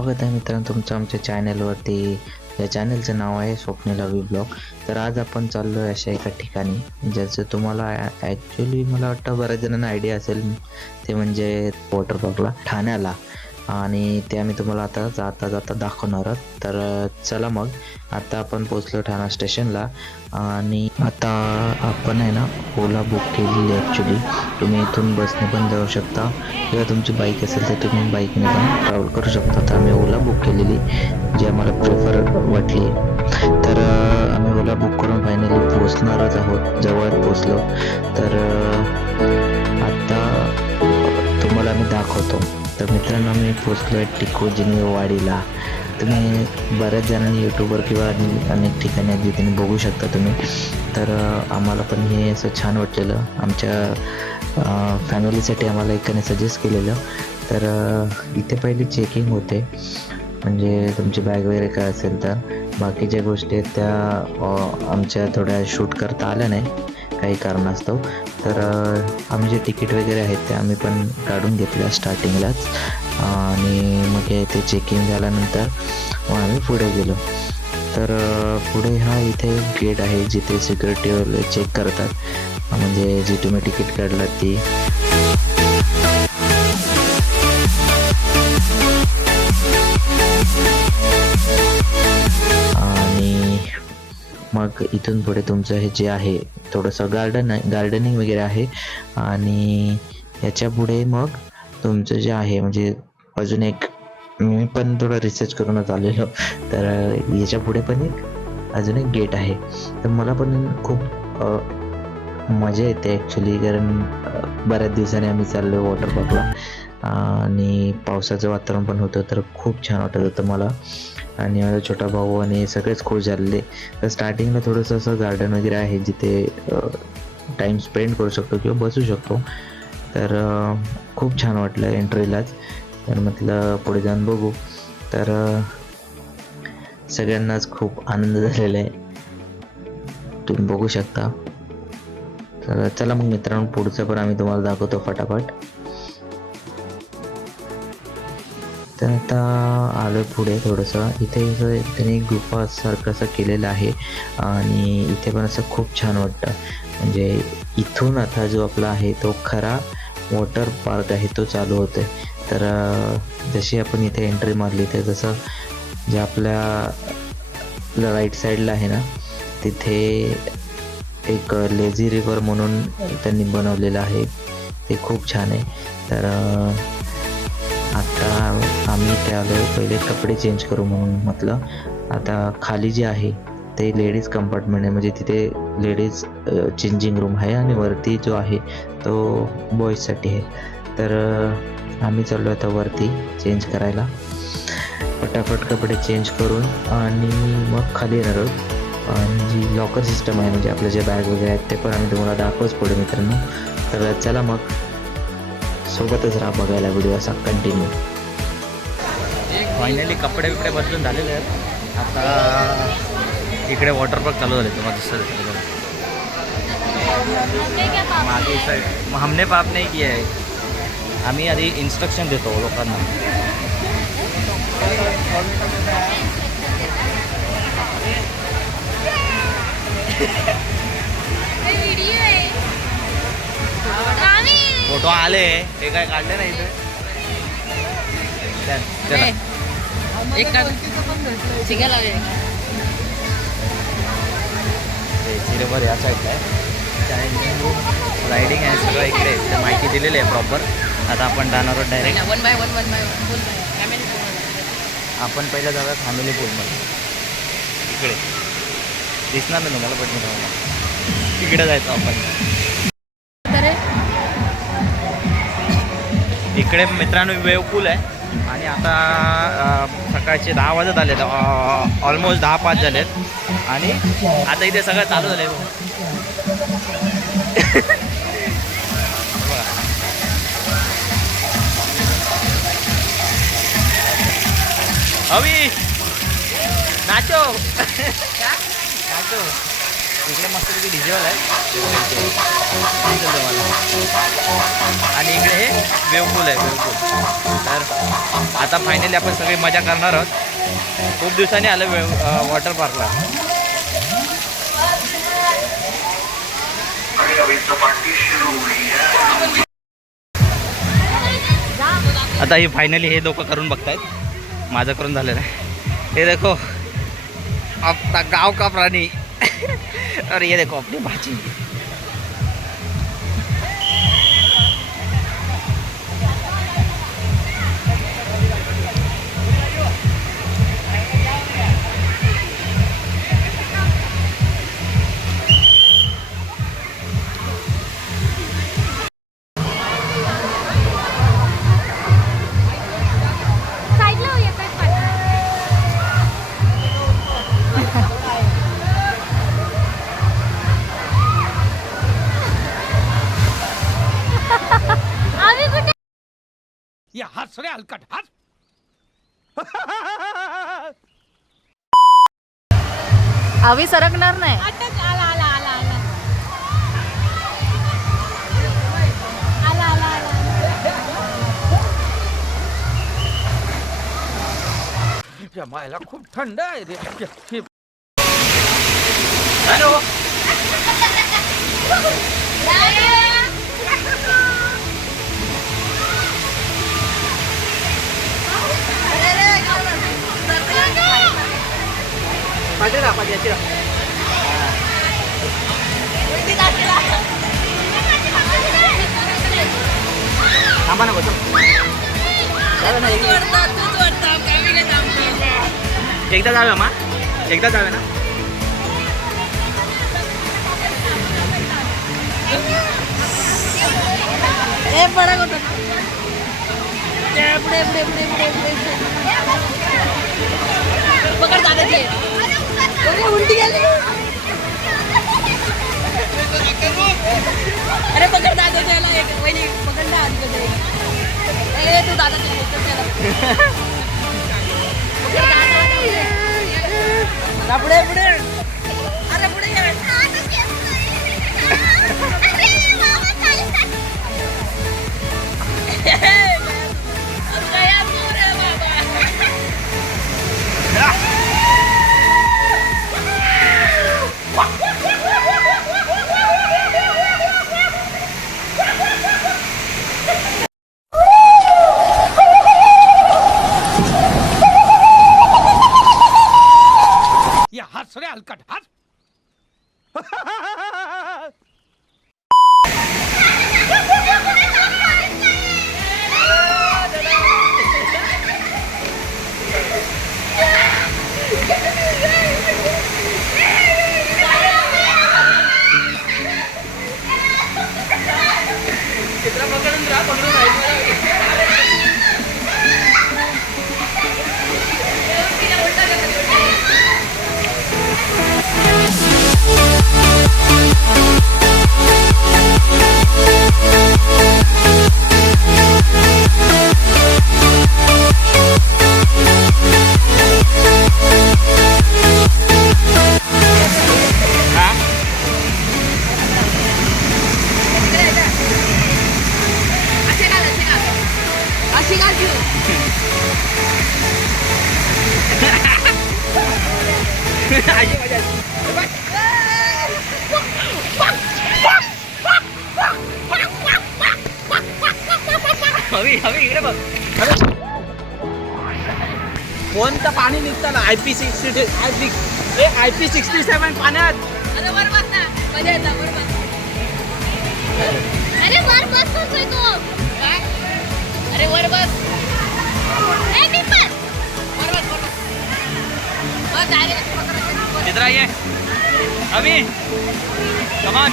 स्वागत आहे मित्रांनो तुमचं आमच्या चॅनलवरती. या चॅनलचं नाव आहे स्वप्नील हवी ब्लॉग. तर आज आपण चाललो आहे अशा एका ठिकाणी ज्याचं तुम्हाला ॲक्च्युली मला वाटतं बऱ्याच जणांना आयडिया असेल, ते म्हणजे वॉटर पार्कला ठाण्याला. आणि ते आम्ही तुम्हाला आता जाता जाता दाखवणार आहोत. तर चला मग, आता आपण पोचलो ठाणा स्टेशनला आणि आता आपण आहे ना ओला बुक केलेली आहे. ॲक्च्युली तुम्ही इथून बसने पण जाऊ शकता किंवा तुमची बाईक असेल तर तुम्ही बाईकने पण ट्रॅव्हल करू शकता. तर आम्ही ओला बुक केलेली जी आम्हाला प्रेफर वाटली. तर आम्ही ओला बुक करून फायनली पोचणारच आहोत, जवळ पोचलो. तर आता तुम्हाला मी दाखवतो. तर मित्रांनो मी पोचलो आहे टिकोजिनी वाडीला. तुम्ही बऱ्याच जणांनी यूट्यूबवर किंवा अनेक ठिकाणी जिथे बघू शकता तुम्ही. तर आम्हाला पण हे असं छान वाटलेलं, आमच्या फॅमिलीसाठी आम्हाला एकाने सजेस्ट केलेलं. तर इथे पहिली चेकिंग होते, म्हणजे तुमची बॅग वगैरे काय असेल तर. बाकीच्या गोष्टी आहेत त्या आमच्या थोड्या शूट करता आल्या नाही काही कारणास्तव. तर आम्ही जे तिकीट वगैरे आहेत ते आम्ही पण काढून घेतल्या स्टार्टिंगलाच. आणि मग ते चेकिंग झाल्यानंतर मग आम्ही पुढे गेलो. तर पुढे हा इथे गेट आहे जिथे सिक्युरिटीवाले चेक करतात, म्हणजे जी तुम्ही तिकीट काढलात ती. आणि मग इथून पुढे तुमचं हे जे आहे थोडंसं गार्डनिंग वगैरे आहे. आणि याच्या पुढे मग तुमचं जे आहे म्हणजे अजून एक, मी पण थोडं रिसर्च करूनच आलेलो. तर याच्या पुढे पण अजून एक गेट आहे. तर मला पण खूप मजा येते ॲक्च्युली, कारण बऱ्याच दिवसांनी आम्ही चाललो वॉटर पार्कला आणि पावसाचं वातावरण पण होतं, तर खूप छान वाटत होतं मला. आणि माझा छोटा भाऊ आणि सगळेच खुश झालेले. तर स्टार्टिंगला थोडंसं असं गार्डन वगैरे आहे जिथे टाईम स्पेंड करू शकतो किंवा बसू शकतो. तर खूप छान वाटलं एंट्रीलाच. तर म्हटलं पुढे जाऊन बघू. तर सगळ्यांनाच खूप आनंद झालेला आहे, तुम्ही बघू शकता. तर चला मग मित्रांनो, पुढचं पण आम्ही तुम्हाला दाखवतो फटाफट. तर आता आलं पुढे थोडंसं, इथे त्याने गुफासारखं असं केलेलं आहे. आणि इथे पण असं खूप छान वाटतं, म्हणजे इथून आता जो आपला आहे तो खरा वॉटर पार्क आहे तो चालू होतो. तर जशी आपण इथे एंट्री मारली तर जसं जे आपल्या राईट साईडला आहे ना, तिथे एक लेझी रिव्हर म्हणून त्यांनी बनवलेलं आहे, ते खूप छान आहे. तर आता आम्ही ते आलो, पहिले कपडे चेंज करू म्हणून म्हटलं. आता खाली जे आहे ते लेडीज कंपार्टमेंट आहे, म्हणजे तिथे लेडीज चेंजिंग रूम आहे आणि वरती जो आहे तो बॉईजसाठी आहे. तर आम्ही चाललो आता वरती चेंज करायला, फटाफट कपडे चेंज करून आणि मग खाली येणार आहोत. आणि जी लॉकर सिस्टम आहे, म्हणजे आपले जे बॅग वगैरे आहेत ते पण आम्ही तुम्हाला दाखवच पुढे मित्रांनो. तर चला मग सोबतच राहा बघायला व्हिडिओ असा कंटिन्यू. फायनली कपडे बिपडे बदलून झालेले आहेत. आता इकडे वॉटर पार्क चालू झाले, तुम्हाला दिसतं मागे साईड. हमने पाप नाही किया आहे. आम्ही आधी इन्स्ट्रक्शन देतो लोकांना. फोटो आले, हे काय काढले नाही इथे. एक का ठीक आहे. चिरेवर या साईडला आहे रायडिंग आहे, सगळं इकडे ते माहिती दिलेली आहे प्रॉपर. आता आपण जाणार आहोत डायरेक्ट. One by one. आपण पहिल्या जाऊया फॅमिली पूलमध्ये. इकडे दिसणार नाही तुम्हाला, पण मी तिकडे जायचं आपण. इकडे मित्रांनो वेव पूल आहे. आणि आता सकाळचे 10 वाजत आले, ऑलमोस्ट 10:05 झालेत. आणि आता इथे सगळं चालू झालं आहे. हवी नाचो नाचो. इकडे मस्तपैकी डिजेवाला आहे. आणि इकडे वेवपूल आहे वेवपूल. तर आता फायनली आपण सगळी मजा करणार आहोत. खूप दिवसांनी आलं वॉटर पार्कला. आता ही फायनली हे लोक करून बघतायत. माझं करून झालेलं आहे. हे देखो आपला गाव का प्राणी. और ये देखो अपनी भाजी. ये हंस रे हलकट हंस. आवी सरकणार नाही. आला आला आला आला आला आला आला. या मायला खूप थंड आहे रे. हॅलो. थांबा ना बघतो. एकदा जाऊया मा. एकदा जाऊया ना. ए बडा गोट पुढे पुढे पुढे पुढे पुढे पकड दादाची. अरे उलटी गेली. अरे पकड दादा त्याला. एक वहिनी पकड ना आधी कधी. ए तू दादा पुढे पुढे. अरे पुढे ये. ये हंस रे हलकट हंस. हवी हवी इकडे बघ. कोणतं पाणी निघतं ना. IP67 पाण्यात. अरे वर बस ना. मजा येतं वर बस. अरे वर बस म्हणतोय तू. काय? अरे वर बस. ए मी पण. वर बस वर बस. बस डायरेक्ट. चित्रा ये. हवी कमान.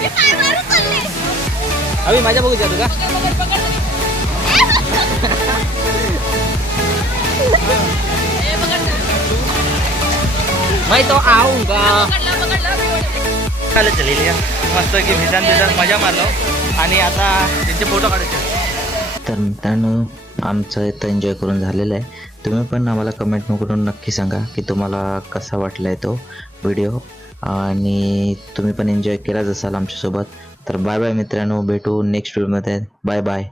मी पाय मारून चालले. हवी माझ्या बघू जातो का. मैं तो आऊंगा. चालेल चलेल या. मस्त की भिजान मजा मारलो. आणि आता त्यांचे फोटो काढायचे. तर मित्रांनो आमचं इथं एन्जॉय करून झालेलं आहे. तुम्ही पण आम्हाला कमेंट करून नक्की सांगा की तुम्हाला कसा वाटला आहे तो व्हिडिओ. आणि तुम्ही पण एन्जॉय केलाच असाल आमच्यासोबत. तर बाय बाय मित्रांनो, भेटू नेक्स्ट व्हिडिओमध्ये. Bye bye.